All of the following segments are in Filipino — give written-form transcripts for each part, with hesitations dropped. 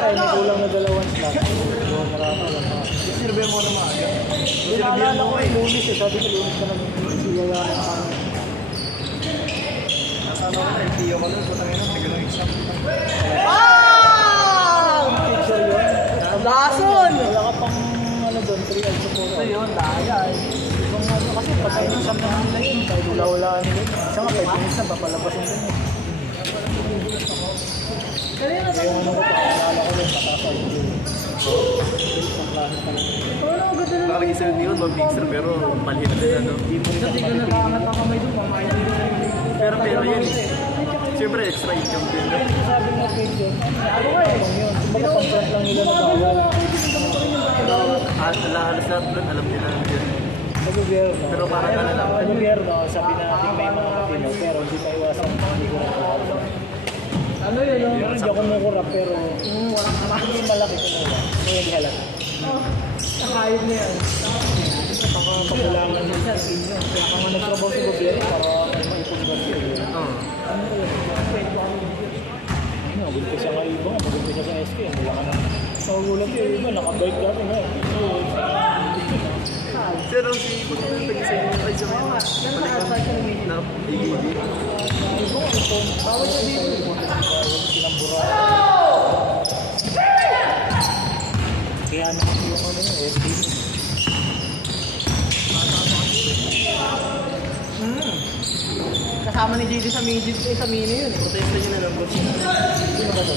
Ay, may kulang na 2 slot. Marami lang pa. Sirve mo na maaga. Naalala ko yung Lunes eh. Sabi ko Lunes ka naman. Siya Nasaan ako na, LTO ko nun. Putang ina, tagal ng exam. picture yun. Lason! Wala ka pang ano doon, 3 hours po. Ito yun, daya. Ibang ano kasi patay ng siyam na nila yun. Kahit wala-walaan nila. Isa nga 5 minutes na papalabasin din eh. Kaya ano ko pakilala ko rin patasay yun. Nakalagay sa'yo yun, mag-mixer pero palhit din ano. Hindi ko nakaangat ang kamay doon, mamayin din. Pero yan eh. Siyempre extra income din. Sabi mo page yun. Ano nga eh? Kumbaga pang-front lang nila na bawal. Pero halos lahat doon, alam nila yun. Sa gobyerno. Pero parang ano lang. Sa gobyerno, sabi natin may mga Latino, pero hindi pa iwasan hindi ko na. Ano yun? Pero hindi ako kumukurap, pero walang hindi malaki ko na yan. So hindi halata. Nakayod na yan. Pagkailangan nyo siya, kaya ka nga nagtrabaho sa gobyerno para maipag-gabi yun. Oo. Magulpi siya nga iba, magulpi siya sa SK. Wala ka na. Magugulat yung iba, nakabike dati nga. Pero si Puto yung tag-isay mo ay sa mga na BBB. Tawag siya dito. Pinambura. Kaya ano kasi yung ano yung SK. Kasama ni JD sa mini yun. Protesta niya na lang po. Sino ba to?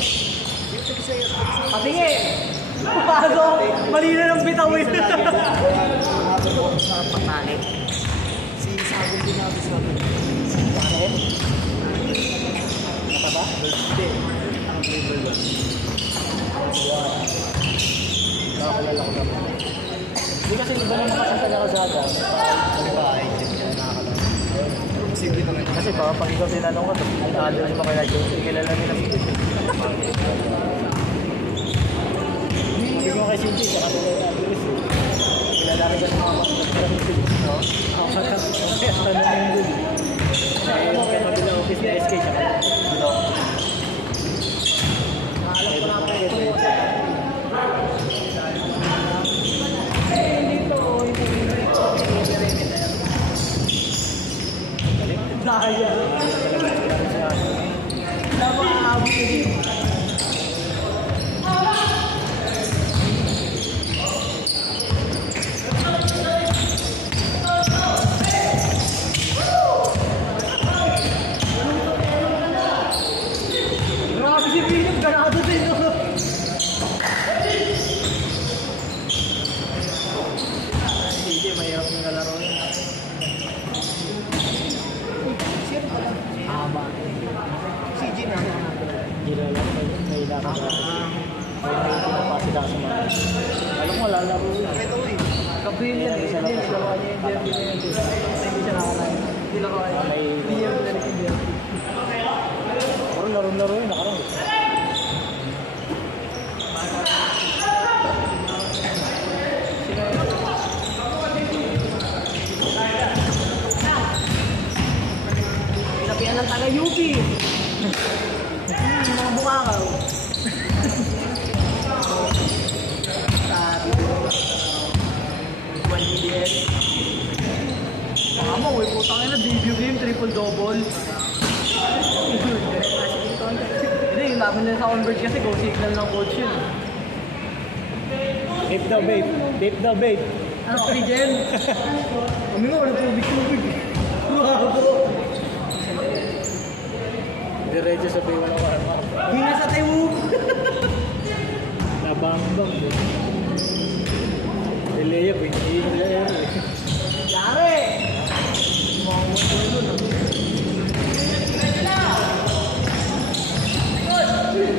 Sabi nga eh. Pasok! Mali na ng bitawin. Sa patalit. Si Sabon din natin sa atin. Bakit? Mataba? Hindi. Ang flavor one. Wow. Nakakalala ko naman. Hindi kasi iba naman kasi sa nakasada. Bahay. Posible naman. Kasi baka pag ikaw tinanong ka, address mo kay Nadjo, kilala nila si Tito. Sabi mo kay Cindy, sa kanila yung address. Kilala rin ka sa mga kapatid ni Tito. No? Kaya tanong yung good. Kaya yung kabilang office ni SK siya. Alam ko natin. Daya. Napakaabot na din. Grabe si Philip, ganado din. Hindi, mahirap yung kalaro yun. CG na. Hindi na lang, may ilangan na. May pinapasi lang sa mga. Alam mo, lalaro yun. Ito eh. Kapilyan eh. Hindi siya nakakain. Hindi lang ako. Hindi niya nalagyan. Pero laro-laro yun, nakarang. Pinapian ng taga-UP. Mga bukakaw. Mga mo, putang ina, debut game, triple-double. Hindi, yung laban nila sa Converge kasi go signal ng coach yun. Dip the babe. Dip the babe. Ano, oxygen? Kami nga, walang tubig-tubig. Diretso sa babe, walang warm-up. Hinga sa tiwo. Nabang-bang eh. Delaya, hindi nila yan eh. Yari!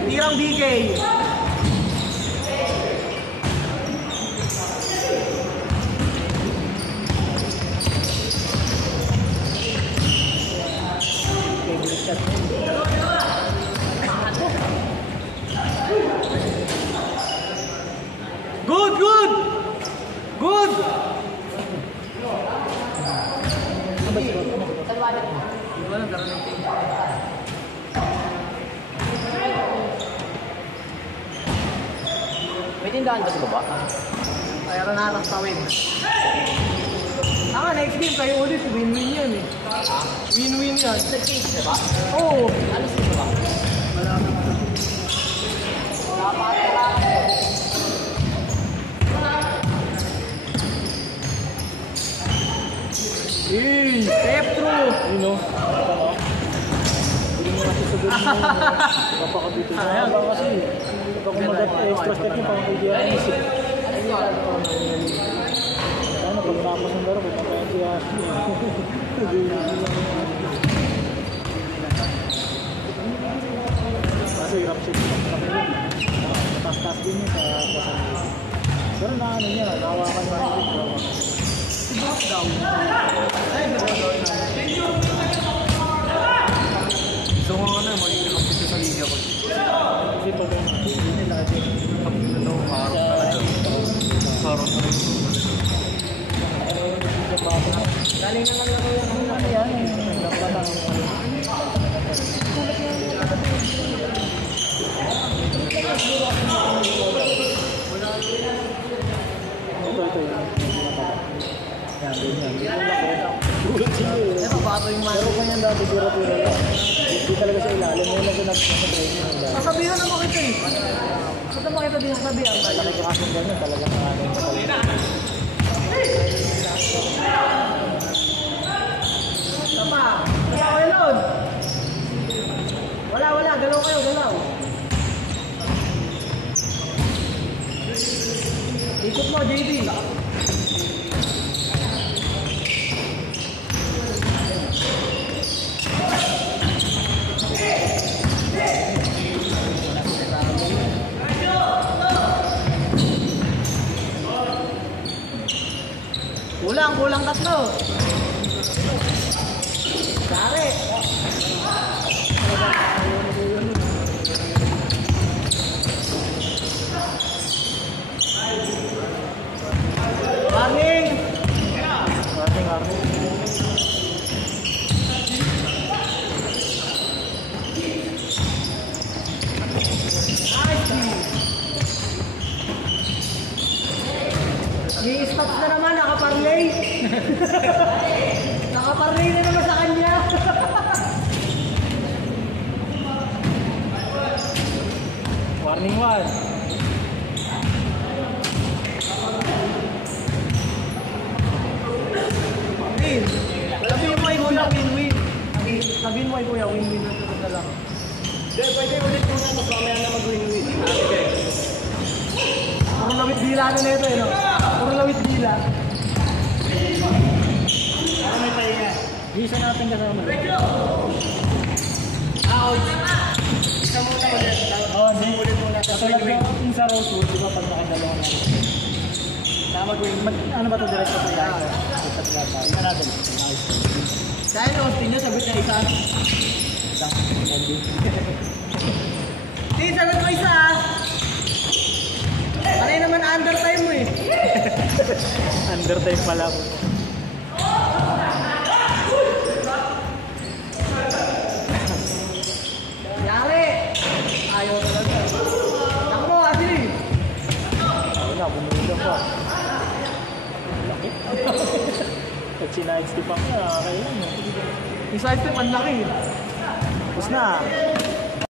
Tirang BK. Favorite shot. Good, good! Good! tindahan ba sa baba? Mayroon na anak tawid. Next game kayo ulit. Win-win yan eh. Win-win yan. Sa case, diba? Oo. Alas na ba? Wala na. Step through! You know? Hindi mo kasi sabihin mo yun. Papakabito sa haba kasi. Kapag kumagat extra step niya, pang hindi yan isip. Ano, pag tapos ng laro, kung kaya siya. Kaso hirap siya. Taas-taas din yun sa pasan. Pero na ano niya, nahawakan niya rin. Boss daw. So mga ano, mag-i-compete ko sa linya ko. Kasi pag hindi nila kasi Ito, parang talaga. Parang Galing naman lang yan. ano yan, nagpatang. Ito yan. Yan, ganyan. Gulat siya eh. Ito, bato yung man. Pero kanya dati dura-dura lang. Hindi talaga sa ilalim. Ngayon lang siya nag-training ng dati. Sasabihan naman kita eh. Ba't naman kita din sasabihan? Malaki ka kasong ganyan talaga ng ano yung kapalitan. Tama. Wala kayo nun. Wala. Galaw kayo, galaw. Ikot mo, JB. Kulang tatlo. Pare. Warning. May stops na naman, nakaparlay. Nakaparlay na naman sa kanya. Warning 1. Win. Sabihin mo ay kuya, win-win. Sabihin mo ay kuya, win-win na ito na lang. Hindi, pwede ulit muna, mas mamaya na mag-win-win. Sige. Puro lawit dila na nito eh, no? Puro lawit dila. Ano may pahinga? Isa natin kasama. Out! Isa muna ulit. Oo, hindi. Katulad yung sa road tour, di ba pag nakadalawa na. Ano ba ito direkto sa iya? Tingnan natin. Dahil Austin nyo, sagot na isa. Hindi, sagot mo isa ah. Alay naman under time mo eh. Undertime pala ko. Yari! Ayaw talaga. Tako mo, Ashley. Wala, bumulong pa. Laki. Pag sinahid step up na, kailan mo. Yung side step, ang laki. Tapos na.